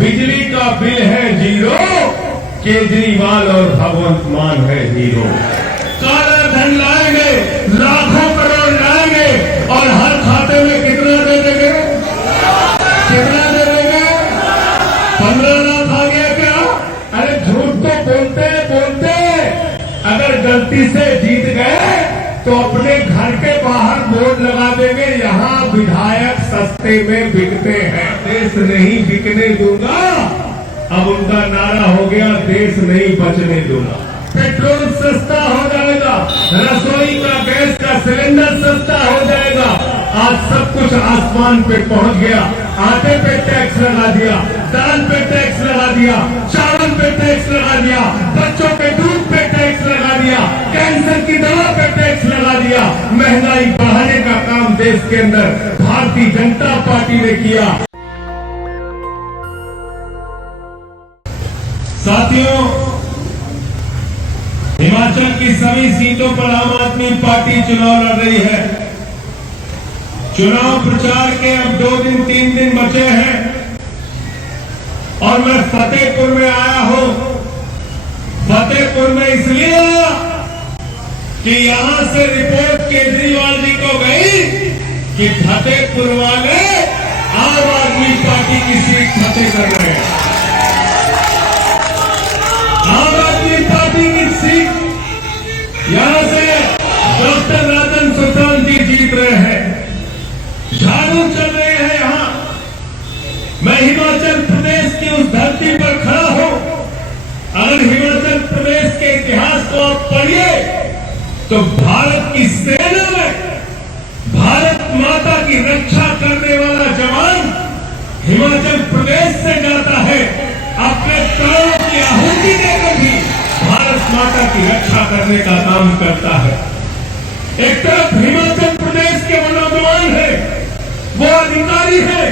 बिजली का बिल है जीरो, केजरीवाल और भगवंत मान है हीरो। काला धन लाएंगे, लाखों करोड़ लाएंगे और हर खाते में कितना दे देंगे? कितना दे देंगे? 15 लाख आ गया क्या? अरे झूठ तो बोलते बोलते अगर गलती से जीत गए तो अपने घर के बाहर बोर्ड लगा देंगे, यहाँ विधायक सस्ते में बिकते हैं, देश नहीं बिकने दूंगा। अब उनका नारा हो गया, देश नहीं बचने दूंगा। पेट्रोल सस्ता हो जाएगा, रसोई का गैस का सिलेंडर सस्ता हो जाएगा। आज सब कुछ आसमान पे पहुंच गया। आटे पे टैक्स लगा दिया, दाल पे टैक्स लगा दिया, चावल पे टैक्स लगा दिया, बच्चों के दूध पे टैक्स लगा दिया, कैंसर की दवा पे टैक्स लगा दिया। महंगाई बढ़ाने का काम देश के अंदर भारतीय जनता पार्टी ने किया। साथियों, हिमाचल की सभी सीटों पर आम आदमी पार्टी चुनाव लड़ रही है। चुनाव प्रचार के अब 2 दिन 3 दिन बचे हैं और मैं फतेहपुर में आया हूं। फतेहपुर में इसलिए आया कि यहां से रिपोर्ट केजरीवाल जी को गई कि फतेहपुर वाले आम आदमी पार्टी की सीट फतेह कर रहे हैं। आम आदमी पार्टी की सीट यहां से डॉक्टर राजन सुल्तान जी जीत रहे हैं। झाड़ू चल रहे हैं यहां। मैं हिमाचल प्रदेश की उस धरती पर खड़ा हूं। अगर हिमाचल प्रदेश के इतिहास को आप पढ़िए तो भारत की सेना में भारत माता की रक्षा करने वाला जवान हिमाचल प्रदेश से जाता है, अपने प्राणों की आहुति देकर भी भारत माता की रक्षा करने का काम करता है। एक तरफ हिमाचल प्रदेश के वो नौजवान है, वो अधिकारी है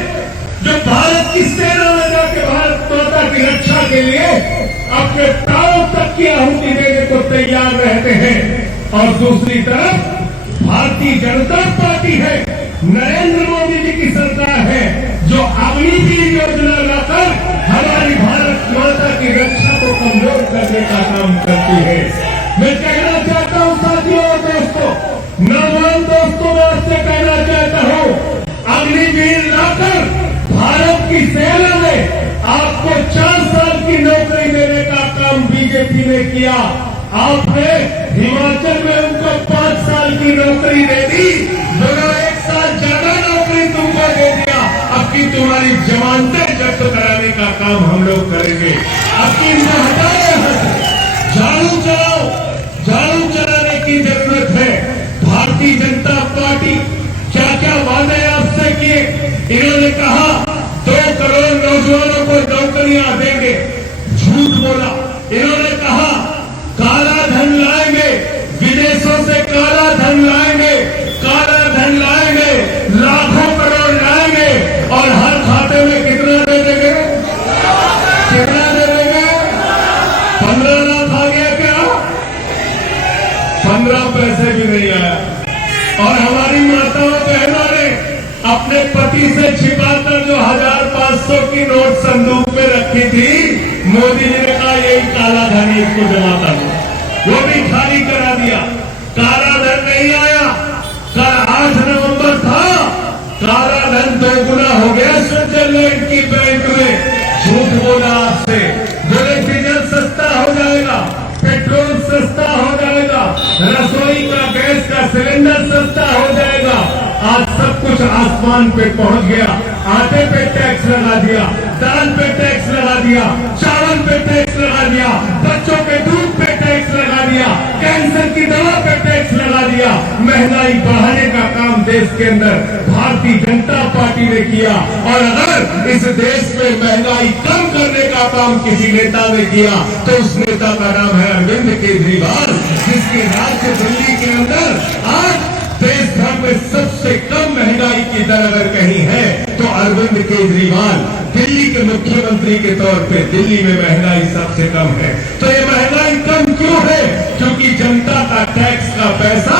जो भारत की सेना में जाके भारत माता की रक्षा के लिए अपने प्राणों तक की आहुति देने को तैयार रहते हैं। और दूसरी तरफ भारतीय जनता पार्टी है, नरेंद्र मोदी जी की सरकार है जो अग्निवीर योजना लाकर हमारी भारत माता की रक्षा को कमजोर करने का काम करती है। मैं कहना चाहता हूं साथियों और दोस्तों, नौजवान दोस्तों, मैं आपसे कहना चाहता हूं, अग्निवीर लाकर भारत की सेना में आपको 4 साल की नौकरी देने का काम बीजेपी ने किया। आपने हिमाचल में उनको 5 साल की नौकरी दे दी, दोनों 1 साल ज्यादा नौकरी तुमको दे दिया। अब की तुम्हारी जमानतें जब्त कराने का काम हम लोग करेंगे। अब की झाड़ू चलाओ, झाड़ू चलाने की जरूरत है। भारतीय जनता पार्टी क्या क्या वादे आपसे किए? इन्होंने कहा 2 करोड़ नौजवानों को नौकरियां देंगे, झूठ बोला। इन्होंने कहा काला धन लाएंगे, विदेशों से काला धन लाएंगे, काला धन लाएंगे, लाखों करोड़ लाएंगे और हर खाते में कितना दे देंगे? कितना दे देंगे? 15 लाख आ गया क्या? 15 पैसे भी नहीं आया। और हमारी माताओं बहनों ने अपने पति से छिपाकर जो 1500 की नोट संदूक में रखी थी, मोदी जी ने कहा यही काला धन इसको जमा कर, वो भी खाली करा दिया। काला धन नहीं आया। कल 8 नवंबर था, काला धन 2 गुना हो गया स्विट्जरलैंड की बैंक में। झूठ बोला आपसे, बोले डीजल सस्ता हो जाएगा, पेट्रोल सस्ता हो जाएगा, रसोई का गैस का सिलेंडर सस्ता हो जाएगा। आज सब कुछ आसमान पे पहुंच गया। आटे पे टैक्स लगा दिया, दाल पे टैक्स लगा दिया, चावल पे टैक्स लगा दिया, बच्चों के दूध पे टैक्स लगा दिया, कैंसर की दवा पे टैक्स लगा दिया। महंगाई बढ़ाने का काम देश के अंदर भारतीय जनता पार्टी ने किया। और अगर इस देश में महंगाई कम करने का काम किसी नेता ने किया तो उस नेता का नाम है अरविंद केजरीवाल, जिसके राज्य दिल्ली के अंदर आज देश भर में सबसे कम महंगाई की दर अगर कहीं है तो अरविंद केजरीवाल दिल्ली के मुख्यमंत्री के तौर पे दिल्ली में महंगाई सबसे कम है। तो ये महंगाई कम क्यों है? क्योंकि जनता का टैक्स का पैसा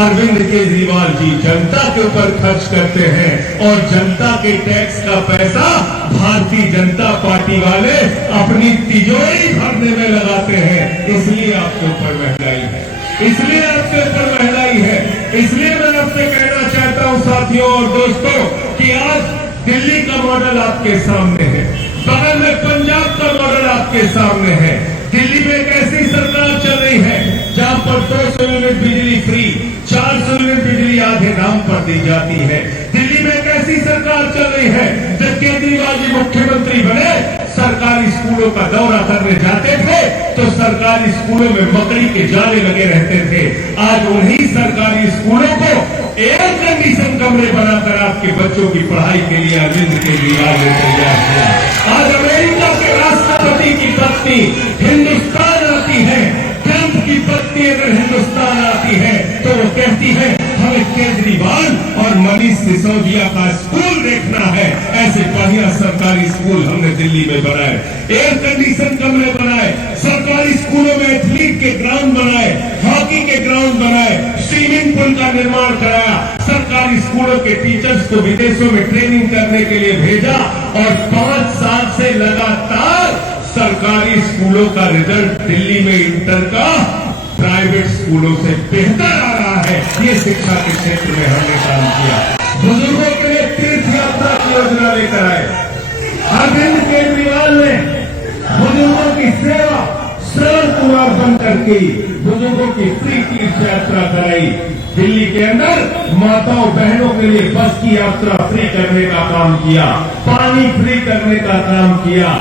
अरविंद केजरीवाल जी जनता के ऊपर खर्च करते हैं और जनता के टैक्स का पैसा भारतीय जनता पार्टी वाले अपनी तिजोरी भरने में लगाते हैं। इसलिए आपके ऊपर महंगाई है, इसलिए आपके ऊपर महंगाई है। इसलिए मैं आपसे कहना चाहता हूं साथियों और दोस्तों कि आज दिल्ली का मॉडल आपके सामने है, बगल में पंजाब का मॉडल आपके सामने है। दिल्ली में एक ऐसी सरकार चल रही है जहां पर 200 यूनिट बिजली फ्री, 400 यूनिट बिजली आधे दाम पर दी जाती है। दिल्ली में एक ऐसी सरकार चल रही है जब केजरीवाल जी मुख्यमंत्री बने, सरकारी स्कूलों का दौरा करने जाते थे तो सरकारी स्कूलों में मकड़ी के जाले लगे रहते थे। आज उन्हीं सरकारी स्कूलों को एयर कंडीशन कमरे बनाकर आपके बच्चों की पढ़ाई के लिए अरविंद केजरीवाल ने तैयार किया। आज अमेरिका के राष्ट्रपति की पत्नी हिंदुस्तान आती है, ट्रंप की पत्नी अगर हिंदुस्तान आती है तो वो कहती है हमें केजरीवाल और मनीष सिसोदिया का स्कूल देखना है। ऐसे बढ़िया सरकारी स्कूल हमने दिल्ली में बनाए, एयर कंडीशन कमरे बनाए, सरकारी स्कूलों में एथलीट के ग्राउंड बनाए, हॉकी के ग्राउंड बनाए, स्विमिंग पूल का निर्माण कराया, सरकारी स्कूलों के टीचर्स को विदेशों में ट्रेनिंग करने के लिए भेजा और 5 साल से लगातार सरकारी स्कूलों का रिजल्ट दिल्ली में इंटर का प्राइवेट स्कूलों से बेहतर आ रहा है। ये शिक्षा के क्षेत्र में हमने काम किया। बुजुर्गों के लिए तीर्थ यात्रा की योजना लेकर आए। अरविंद केजरीवाल ने बुजुर्गों की सेवा श्रवण कुमार बनकर की, बुजुर्गों की फ्री तीर्थ यात्रा कराई। दिल्ली के अंदर माताओं बहनों के लिए बस की यात्रा फ्री करने का काम किया, पानी फ्री करने का काम किया।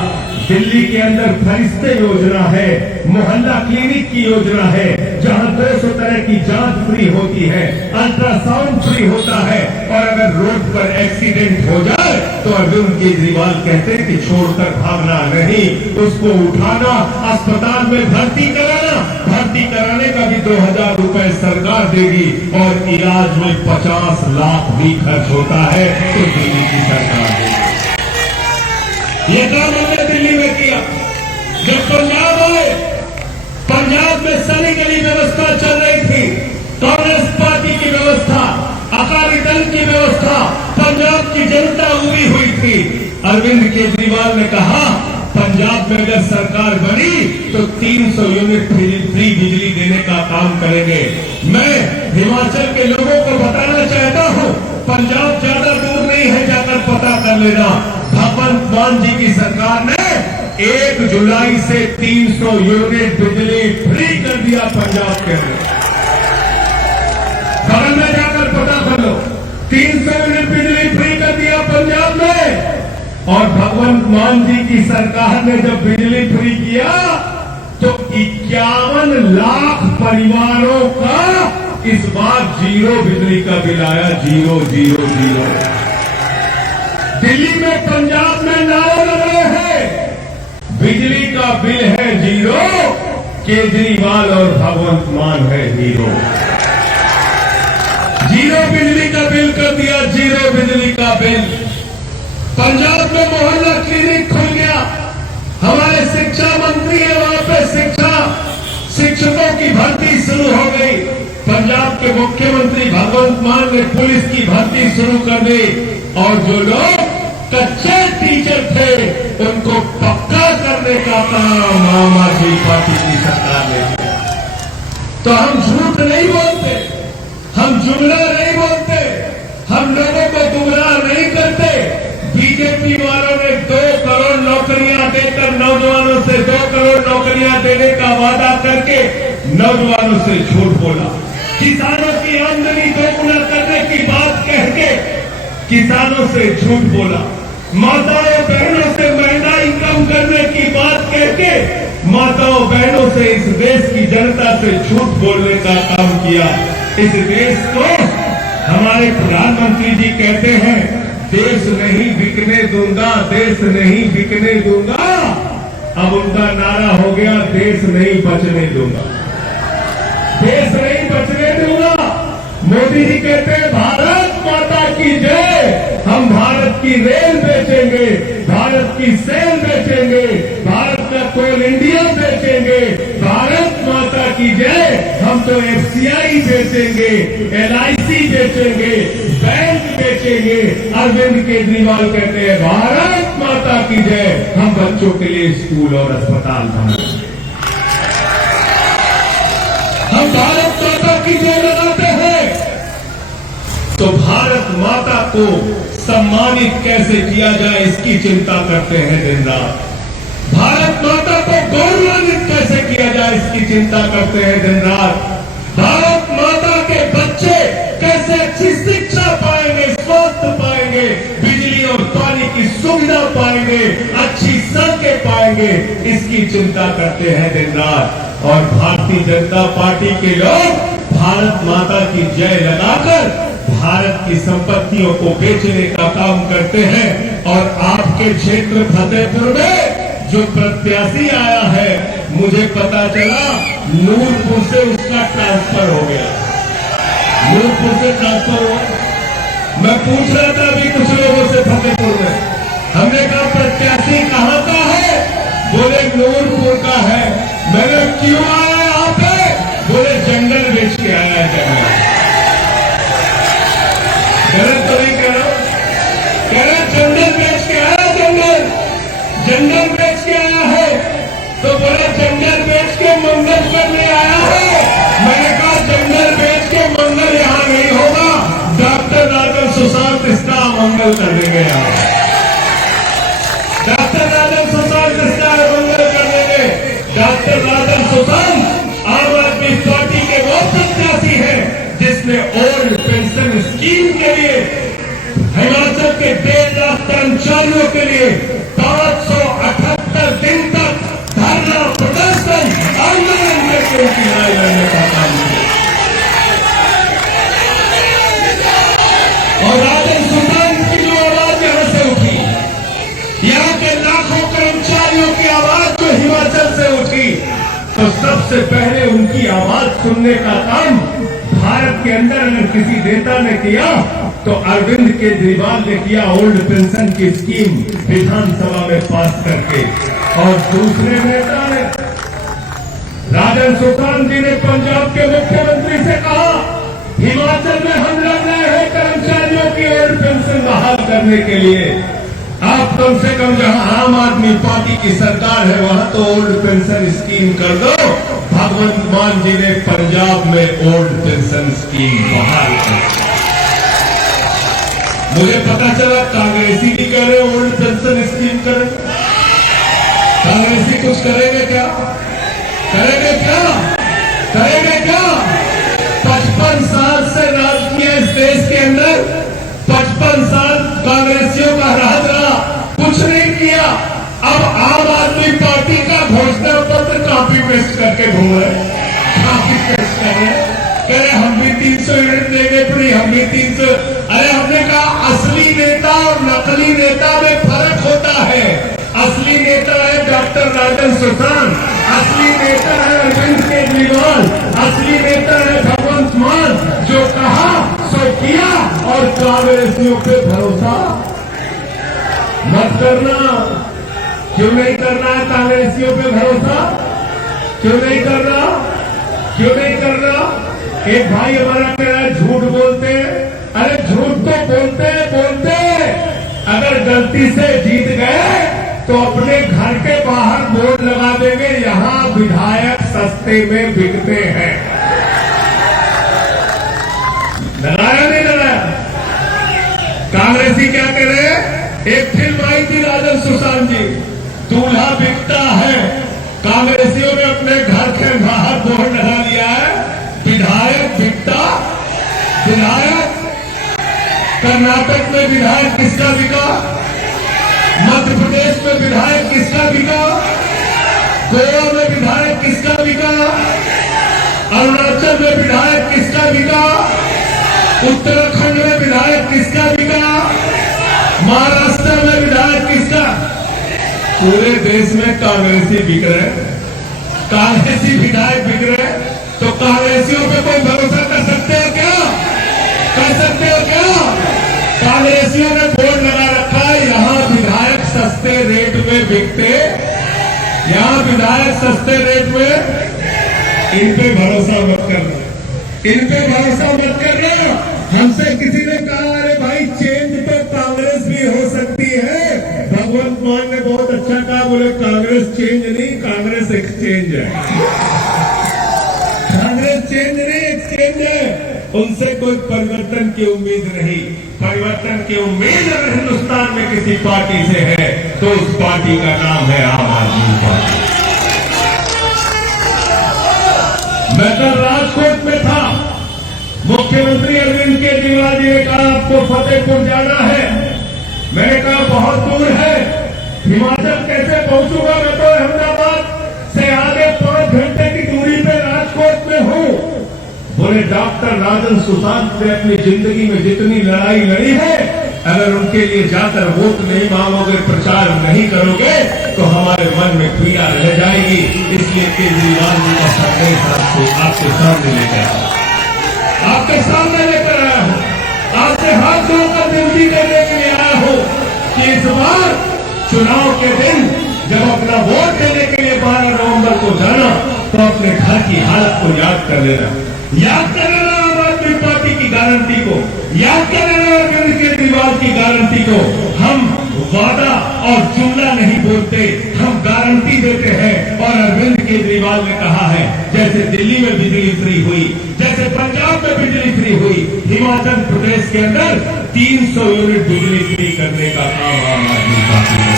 दिल्ली के अंदर फरिश्ते योजना है, मोहल्ला क्लिनिक की योजना है जहां 200 तरह की जांच फ्री होती है, अल्ट्रासाउंड फ्री होता है और अगर रोड पर एक्सीडेंट हो जाए तो अरविंद केजरीवाल कहते हैं कि छोड़कर भागना नहीं, उसको उठाना, अस्पताल में भर्ती कराना, भर्ती कराने का भी 2000 रुपए सरकार देगी और इलाज में 50 लाख भी खर्च होता है तो दिल्ली की सरकार देगी। ये काम हमने दिल्ली में किया। जब पंजाब आए, पंजाब में सनी गली व्यवस्था चल रही थी, कांग्रेस पार्टी की व्यवस्था, अकाली दल की व्यवस्था, पंजाब की जनता उगी हुई थी। अरविंद केजरीवाल ने कहा पंजाब में अगर सरकार बनी तो 300 यूनिट फ्री बिजली देने का काम करेंगे। मैं हिमाचल के लोगों को बताना चाहता हूं, पंजाब ज्यादा दूर नहीं है, जाकर पता कर लेना। भगवंत मान जी की सरकार ने 1 जुलाई से 300 यूनिट बिजली फ्री कर दिया पंजाब के अंदर। बगल में जाकर पता कर लो, 300 यूनिट बिजली फ्री कर दिया पंजाब में। और भगवंत मान जी की सरकार ने जब बिजली फ्री किया तो 51 लाख परिवारों का इस बार 0 बिजली का बिल आया, 0 0 0। दिल्ली में, पंजाब में नारे लग रहे हैं, बिजली का बिल है 0, केजरीवाल और भगवंत मान है 0। 0 बिजली का बिल कर दिया, 0 बिजली का बिल। पंजाब में मोहल्ला क्लिनिक खुल गया, हमारे शिक्षा मंत्री है वहां पे, शिक्षकों की भर्ती शुरू हो गई। पंजाब के मुख्यमंत्री भगवंत मान ने पुलिस की भर्ती शुरू कर दी और जो लोग कच्चे टीचर थे उनको पक्का करने का काम आम आदमी पार्टी की सरकार ने किया। तो हम झूठ नहीं बोलते, हम जुमला नहीं बोलते, हम लोगों को गुमराह नहीं करते। बीजेपी वालों ने 2 करोड़ नौकरियां देकर नौजवानों से 2 करोड़ नौकरियां देने का वादा करके नौजवानों से झूठ बोला। किसानों की आमदनी दोगुना करने की बात कह के किसानों से झूठ बोला। माताओं बहनों से महंगाई कम करने की बात कह के माताओं बहनों से, इस देश की जनता से झूठ बोलने का काम किया। इस देश को हमारे प्रधानमंत्री जी कहते हैं देश नहीं बिकने दूंगा, देश नहीं बिकने दूंगा। अब उनका नारा हो गया देश नहीं बचने दूंगा, देश नहीं बचने दूंगा। मोदी जी कहते हैं भारत माता की जय, हम भारत की रेल बेचेंगे, भारत की सेल बेचेंगे, भारत का कोल इंडिया बेचेंगे, भारत माता की जय। हम तो FC आईसीआई बेचेंगे, LIC बेचेंगे, बैंक बेचेंगे। अरविंद केजरीवाल कहते हैं भारत माता की जय, हम बच्चों के लिए स्कूल और अस्पताल बनाएंगे। हम भारत माता की जय लगाते हैं, तो भारत माता को सम्मानित कैसे किया जाए इसकी चिंता करते हैं दिन रात। भारत माता को गौरवान्वित कैसे किया जाए इसकी चिंता करते हैं दिन रात। भारत माता के बच्चे कैसे अच्छी शिक्षा पाएंगे, स्वास्थ्य पाएंगे, बिजली और पानी की सुविधा पाएंगे, अच्छी सड़कें पाएंगे, इसकी चिंता करते हैं दिन रात। और भारतीय जनता पार्टी के लोग भारत माता की जय लगाकर भारत की संपत्तियों को बेचने का काम करते हैं। और आपके क्षेत्र फतेहपुर में जो प्रत्याशी आया है, मुझे पता चला नूरपुर से उसका ट्रांसफर हो गया, नूरपुर से ट्रांसफर हुआ। मैं पूछ रहा था अभी कुछ लोगों से फतेहपुर में, हमने कहा प्रत्याशी कहां का है? बोले नूरपुर का है। मैंने क्यों आया यहाँ पे? बोले जंगल बेच के आया है। गलत तो नहीं कह रहा, कह रहे जंगल बेच के आया, जंगल बेच के आया है। तो बोले जंगल बेच के मंगल करने आया है। मैंने कहा जंगल बेच के मंगल यहां नहीं होगा, डॉक्टर राजन सुशांत इसका मंगल कर देंगे यहाँ। डॉक्टर राजन सुशांत इसका मंगल कर देंगे। डॉक्टर राजन सुशांत आम आदमी पार्टी के वो प्रत्याशी हैं जिसने ओल्ड पेंशन स्कीम के लिए हिमाचल के 1.5 लाख कर्मचारियों के लिए 578 दिन तक धरना प्रदर्शन आंदोलन करके उनकी लड़ाई लड़ने का काम किया। और राजन सुशांत की जो आवाज यहां से उठी, यहां के लाखों कर्मचारियों की आवाज जो हिमाचल से उठी, तो सबसे पहले उनकी आवाज सुनने का काम भारत के अंदर अगर किसी नेता ने किया तो अरविंद केजरीवाल ने किया, ओल्ड पेंशन की स्कीम विधानसभा में पास करके। और दूसरे नेता ने, राजन सुशांत जी ने पंजाब के मुख्यमंत्री से कहा हिमाचल में हम लड़ रहे हैं कर्मचारियों की ओल्ड पेंशन बहाल करने के लिए, आप कम से कम जहां आम आदमी पार्टी की सरकार है वहां तो ओल्ड पेंशन स्कीम कर दो। भगवंत मान जी ने पंजाब में ओल्ड पेंशन स्कीम बहाल कर। मुझे पता चला कांग्रेसी भी कह रहे ओल्ड पेंशन स्कीम करें। कांग्रेसी कुछ करेंगे क्या? करेंगे क्या? करेंगे क्या? 55 साल से राज किया इस देश के अंदर, 55 साल कांग्रेसियों का राज रहा, कुछ नहीं किया। अब आम आदमी पार्टी का घोषणा पत्र कॉपी पेस्ट करके घूम रहे, कॉपी पेस्ट कर रहे, कह रहे हम भी 300 यूनिट देंगे फ्री, हम भी 300। अरे हमने कहा असली नेता और नकली नेता में फर्क होता है। असली नेता है डॉक्टर राजन सुशांत, असली नेता है अरविंद केजरीवाल, असली नेता है भगवंत मान, जो कहा सो किया। और कांग्रेसियों पे भरोसा मत करना। क्यों नहीं करना है कांग्रेसियों पे भरोसा? क्यों नहीं करना? क्यों नहीं करना? एक भाई हमारा कह रहा है झूठ बोलते हैं। अरे झूठ तो बोलते अगर गलती से जीत गए तो अपने घर के बाहर बोर्ड लगा देंगे यहां विधायक सस्ते में बिकते हैं। लगाया नहीं लगाया? कांग्रेसी क्या कह रहे हैं? एक फिल्म आई थी राजन सुशांत जी, दूल्हा बिकता है। कांग्रेसियों ने अपने घर के बाहर बोर्ड लगा लिया है विधायक बिकता। विधायक कर्नाटक में विधायक किसका बिका? मध्य प्रदेश में विधायक किसका बिका? गोवा में विधायक किसका बिका? अरुणाचल में विधायक किसका बिका? उत्तराखंड में विधायक किसका बिका? महाराष्ट्र में विधायक किसका? पूरे देश में कांग्रेसी बिक रहे, कांग्रेसी विधायक बिक रहे। तो कांग्रेसियों पे कोई भरोसा कर सकते हो क्या? कर सकते हो क्या? कांग्रेसियों ने बोर्ड लगा रखा है यहां विधायक सस्ते रेट में बिकते, यहां विधायक सस्ते रेट में, इन पे भरोसा मत करना। इन पे भरोसा मत करना। हमसे किसी ने कहा अरे भाई चेंज तो कांग्रेस भी हो सकती है। भगवंत मान ने बहुत अच्छा कहा, बोले कांग्रेस चेंज नहीं, कांग्रेस एक्सचेंज है। कांग्रेस चेंज नहीं, एक्सचेंज है। उनसे कोई परिवर्तन की उम्मीद नहीं। परिवर्तन की उम्मीद अगर हिंदुस्तान में किसी पार्टी से है तो उस पार्टी का नाम है आम आदमी पार्टी। मैं कल राजकोट में था, मुख्यमंत्री अरविंद केजरीवाल जी ने कहा आपको फतेहपुर जाना है। मैंने कहा बहुत दूर है, हिमाचल कैसे पहुंचूंगा, मैं तो अहमदाबाद से आगे 5 घंटे की दूरी पे राजकोट में हूं। बोले डॉक्टर राजन सुशांत ने अपनी जिंदगी में जितनी लड़ाई लड़ी है, अगर उनके लिए जाकर वोट नहीं मांगोगे, प्रचार नहीं करोगे तो हमारे मन में पीड़ा रह जाएगी। इसलिए केजरीवाल जी का संदेश आपके सामने लेकर आया, आपके सामने लेकर आया हूं, आपसे हाथ जोड़कर विनती करने के लिए आया हूं कि इस बार चुनाव के दिन जब अपना वोट देने के लिए 12 नवंबर को जाना तो अपने घर की हालत को याद कर लेना, याद कर लेना आम आदमी पार्टी की गारंटी को, याद कर लेना अरविंद केजरीवाल की गारंटी को। हम वादा और जुमला नहीं बोलते, हम गारंटी देते हैं। और अरविंद केजरीवाल ने कहा है जैसे दिल्ली में बिजली फ्री हुई, जैसे पंजाब में बिजली फ्री हुई, हिमाचल प्रदेश के अंदर 300 यूनिट बिजली फ्री करने का काम आम आदमी पार्टी ने।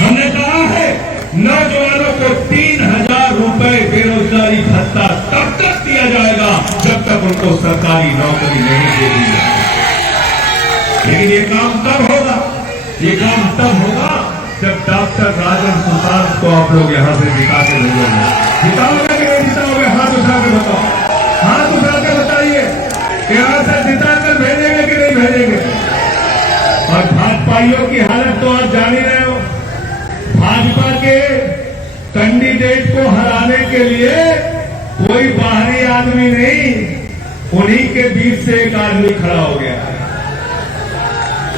हमने कहा है नौजवानों को 3000 रुपए बेरोजगारी भत्ता तब तक दिया जाएगा जब तक उनको सरकारी नौकरी नहीं दे दी जाएगी। लेकिन ये काम तब होगा, ये काम तब होगा जब डॉक्टर राजन सुशांत को आप लोग यहां से जिता के भेजोगे। जिताओगे कि नहीं जिताओगे? हाथ उठा के बताओ, हाथ उठा के बताइए, यहां से जिता कर भेजेंगे कि नहीं भेजेंगे? और भाजपाइयों की हालत तो आप जान ही रहे हो। भाजपा के कैंडिडेट को हराने के लिए कोई बाहरी आदमी नहीं, उन्हीं के बीच से एक आदमी खड़ा हो गया,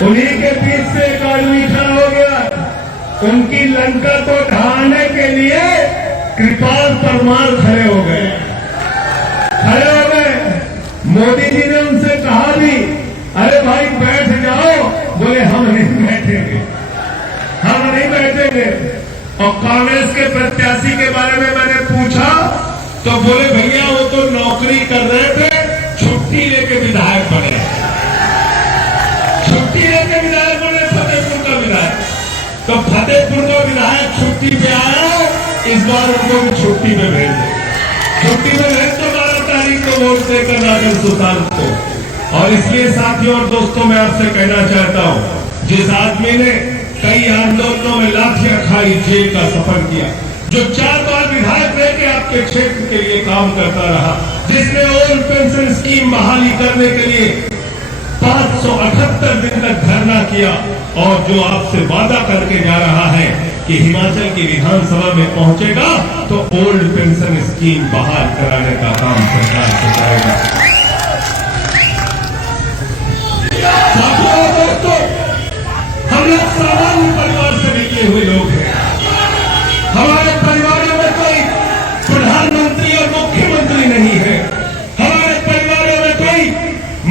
उन्हीं के बीच से एक आदमी खड़ा हो गया। उनकी लंका को ढहाने के लिए कृपाल परमार खड़े हो गए, खड़े हो गए। मोदी जी ने उनसे कहा भी अरे भाई बैठ जाओ, बोले हम नहीं बैठेंगे, हम नहीं बैठेंगे। और कांग्रेस के प्रत्याशी के बारे में मैंने पूछा तो बोले भैया वो तो नौकरी कर रहे थे, छुट्टी लेके विधायक बने, छुट्टी लेके विधायक बने, फतेहपुर का विधायक। तो फतेहपुर का विधायक छुट्टी पे आया, इस बार उनको भी छुट्टी में भेज दे, छुट्टी में भेज दो 12 तारीख को वोट देकर राजन सुशांत को। और इसलिए साथियों और दोस्तों मैं आपसे कहना चाहता हूं, जिस आदमी ने कई आंदोलनों में लाठियां खाई, जेल का सफर किया, जो 4 बार विधायक रह के आपके क्षेत्र के लिए काम करता रहा, जिसने ओल्ड पेंशन स्कीम बहाली करने के लिए 578 दिन तक धरना किया, और जो आपसे वादा करके जा रहा है कि हिमाचल की विधानसभा में पहुंचेगा तो ओल्ड पेंशन स्कीम बहाल कराने का काम सरकार से करेगा। साथियों दोस्तों, हम लोग सामान्य परिवार से निकले हुए लोग हैं। हमारे परिवारों में कोई प्रधानमंत्री और मुख्यमंत्री नहीं है, हमारे परिवारों में कोई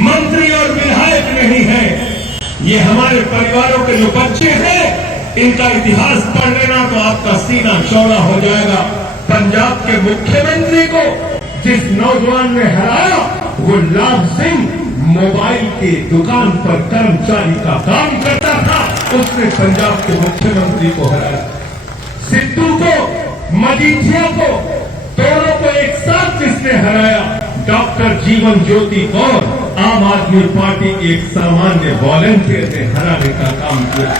मंत्री और विधायक नहीं है। ये हमारे परिवारों के जो बच्चे हैं, इनका इतिहास पढ़ लेना तो आपका सीना चौड़ा हो जाएगा। पंजाब के मुख्यमंत्री को जिस नौजवान ने हराया वो लाभ सिंह मोबाइल की दुकान पर कर्मचारी का काम करता था, उसने पंजाब के मुख्यमंत्री को हराया। सिद्धू को, मजीठिया को, दोनों को एक साथ जिसने हराया, डॉक्टर जीवन ज्योति कौर आम आदमी पार्टी के एक सामान्य वॉलंटियर ने हराने का काम किया।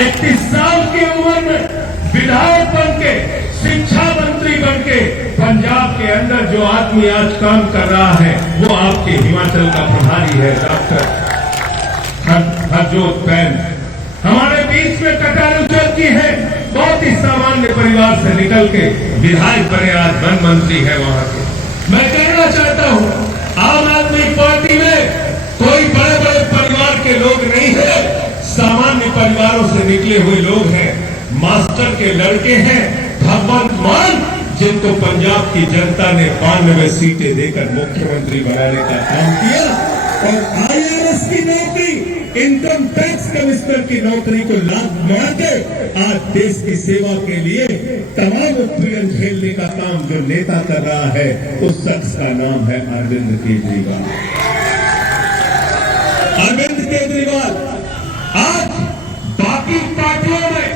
31 साल की उम्र में विधायक बनके, शिक्षा मंत्री बनके पंजाब के अंदर जो आदमी आज काम कर रहा है वो आपके हिमाचल का प्रभारी है, डॉक्टर हरजोत बैन। हमारे बीच में कटारू चौकी है, बहुत ही सामान्य परिवार से निकल के विधायक बने, आज वन मंत्री है वहां के। मैं कहना चाहता हूं आम आदमी पार्टी में कोई बड़े बड़े परिवार के लोग नहीं है, सामान्य परिवारों से निकले हुए लोग हैं, मास्टर के लड़के हैं। भगवंत मान जिनको पंजाब की जनता ने 92 सीटें देकर मुख्यमंत्री बनाने का काम किया और IRS की नौकरी, इनकम टैक्स कमिश्नर की नौकरी को लात मार के आज देश की सेवा के लिए तमाम उत्पीड़न झेलने का काम जो नेता कर रहा है, उस शख्स का नाम है अरविंद केजरीवाल। अरविंद केजरीवाल आज बाकी पार्टियों में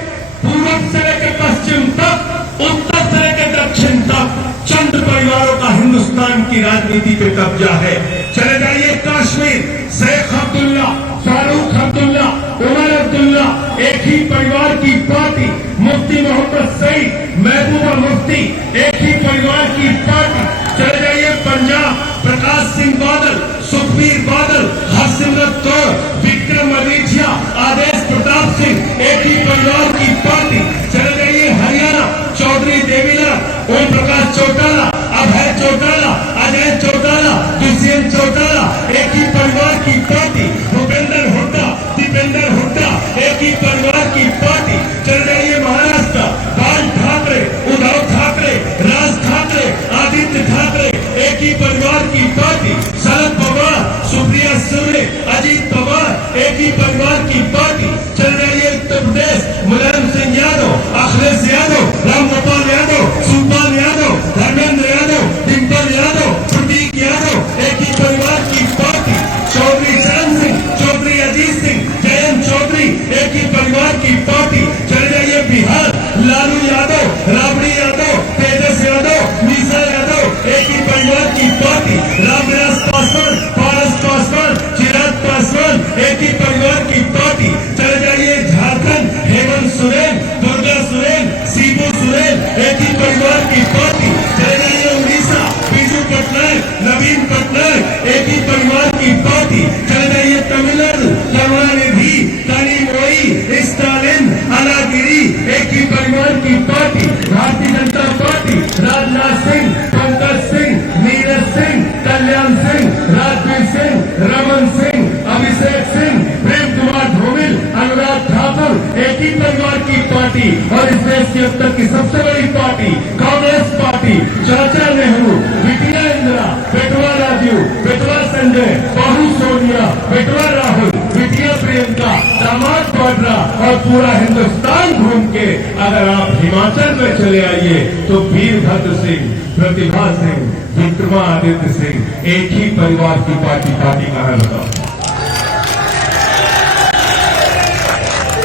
पूर्व से लेकर पश्चिम तक, उत्तर से लेकर दक्षिण तक चंद परिवारों का हिंदुस्तान की राजनीति पे कब्जा है। चले जाइए कश्मीर, शेख अब्दुल्ला, फारूक अब्दुल्ला, उमर अब्दुल्ला, एक ही परिवार की पार्टी, मुफ्ती मोहम्मद सईद, महबूबा मुफ्ती, एक ही परिवार की पार्टी। चले जाइए पंजाब, प्रकाश सिंह बादल, सुखबीर बादल, हरसिमरत कौर, विक्रम मजीठिया, आदेश प्रताप सिंह, एक ही परिवार की पार्टी। चले जाइए हरियाणा, चौधरी देवीलाल, ओम प्रकाश चौटाला, अभय चौटाला, अजय चौटाला, दुष्यंत चौटाला, एक ही परिवार की पार्टी। भूपेंद्र हुड्डा, दीपेंद्र हुड्डा, एक ही परिवार की पार्टी। चले जाइए महाराष्ट्र, बाल ठाकरे, उद्धव ठाकरे, राज ठाकरे, आदित्य ठाकरे, एक ही परिवार की पार्टी। शरद पवार, सुप्रिया सुले, अजीत पवार, एक ही परिवार की पार्टी। चले जाइए उत्तर प्रदेश, मुलायम सिंह यादव, अखिलेश यादव, रामगोपाल यादव, सुखपाल यादव, धर्मेंद्र यादव, डिम्पल यादव, प्रतीक यादव, एक ही परिवार की पार्टी। चौधरी चरण सिंह, चौधरी अजीत सिंह, जयंत चौधरी, एक ही परिवार की पार्टी। चले जाइए बिहार, लालू यादव, राबड़ी यादव, तेजस यादव, निशा यादव, एक ही परिवार की पार्टी। रामविलास पासवान, पारस पासवान, चिराग पासवान, एक ही परिवार की पार्टी। चले जाइए झारखंड, हेमंत सोरेन, दुर्गा सोरेन, शिबू सोरेन, एक ही परिवार की पार्टी। चले जाइए उड़ीसा, बीजू पटनायक, नवीन पटनायक, एक ही परिवार की पार्टी। चले जाइए तमिलनाडु, करुणानिधि, तनिमोई, स्टालिन, अलागिरी, एक ही परिवार की पार्टी। भारतीय जनता पार्टी, राजनाथ सिंह, पंकज सिंह, नीरज सिंह, कल्याण सिंह, राजवीर सिंह, रमन सिंह, अभिषेक सिंह, प्रेम कुमार धूमिल, अनुराग ठाकुर, एक ही परिवार की पार्टी। और इस देश की अब तक की सबसे बड़ी पार्टी कांग्रेस पार्टी, चाचा नेहरू, बिटिया इंदिरा, बेटवा राजीव, बेटवा संजय, बहू सोनिया, बेटवा राहुल, बिटिया प्रियंका, दामाद वाड्रा और पूरा हिंदुस्तान घूम के अगर आप हिमाचल में चले आइए तो वीरभद्र सिंह, प्रतिभा सिंह, विक्रमादित्य सिंह, एक ही परिवार की पार्टी कहाँ है बताओ?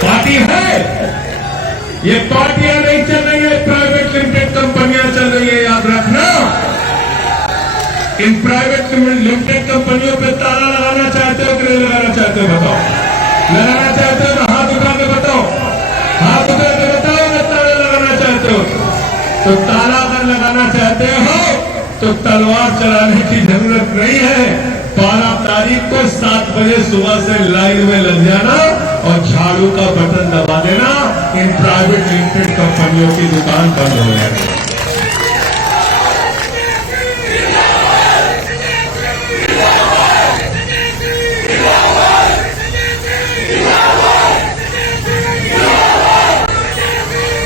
पार्टी है, ये पार्टियां नहीं चल रही है, प्राइवेट लिमिटेड कंपनियां चल रही है, याद रखना। इन प्राइवेट लिमिटेड कंपनियों पे ताला लगाना चाहते हो कि नहीं लगाना चाहते हो बताओ? लगाना चाहते हो तो हाथ उठा के बताओ, हाथ उठा के बताओ अगर ताला लगाना चाहते हो तो। ताला अगर लगाना चाहते हो तो तलवार चलाने की जरूरत नहीं है। 12 तारीख को 7 बजे सुबह से लाइन में लग जाना और झाड़ू का बटन दबा देना, इन प्राइवेट लिमिटेड कंपनियों की दुकान बंद हो जाएगी।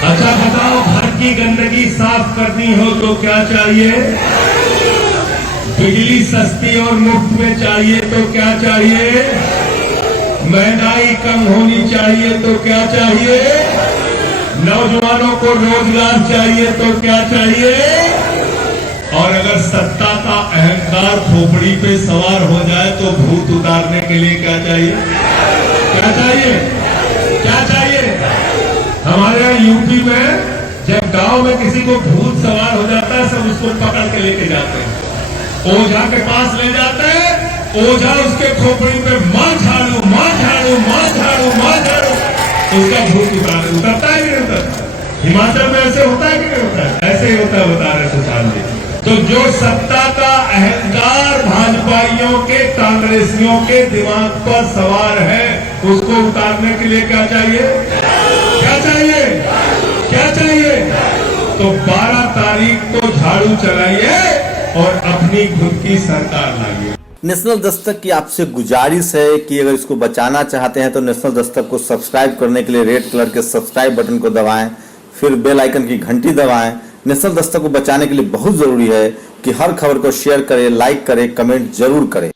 अच्छा बताओ, घर की गंदगी साफ करनी हो तो क्या चाहिए? बिजली सस्ती और मुफ्त में चाहिए तो क्या चाहिए? महंगाई कम होनी चाहिए तो क्या चाहिए? नौजवानों को रोजगार चाहिए तो क्या चाहिए? और अगर सत्ता का अहंकार खोपड़ी पे सवार हो जाए तो भूत उतारने के लिए क्या चाहिए? क्या चाहिए? क्या चाहिए? हमारे यहाँ यूपी में जब गांव में किसी को भूत सवार हो जाता है, सब उसको पकड़ के लेके जाते हैं, ओझा के पास ले जाते हैं। ओझा उसके खोपड़ी पे मार झाड़ू, मार झाड़ू, मार झाड़ू, मार झाड़ू, उसका भूत उतरता है कि नहीं उतरता? हिमाचल में ऐसे होता है कि नहीं होता है? ऐसे ही होता है, बता रहे सुशांत जी। तो जो सत्ता का अहंकार भाजपाइयों के, कांग्रेसियों के दिमाग पर सवार है, उसको उतारने के लिए क्या चाहिए? क्या चाहिए? क्या चाहिए? तो 12 तारीख को झाड़ू चलाइए और अपनी खुद की सरकार लाइए। नेशनल दस्तक की आपसे गुजारिश है कि अगर इसको बचाना चाहते हैं तो नेशनल दस्तक को सब्सक्राइब करने के लिए रेड कलर के सब्सक्राइब बटन को दबाएं, फिर बेल आइकन की घंटी दबाएं, नेशनल दस्तक को बचाने के लिए बहुत जरूरी है कि हर खबर को शेयर करें, लाइक करें, कमेंट जरूर करें।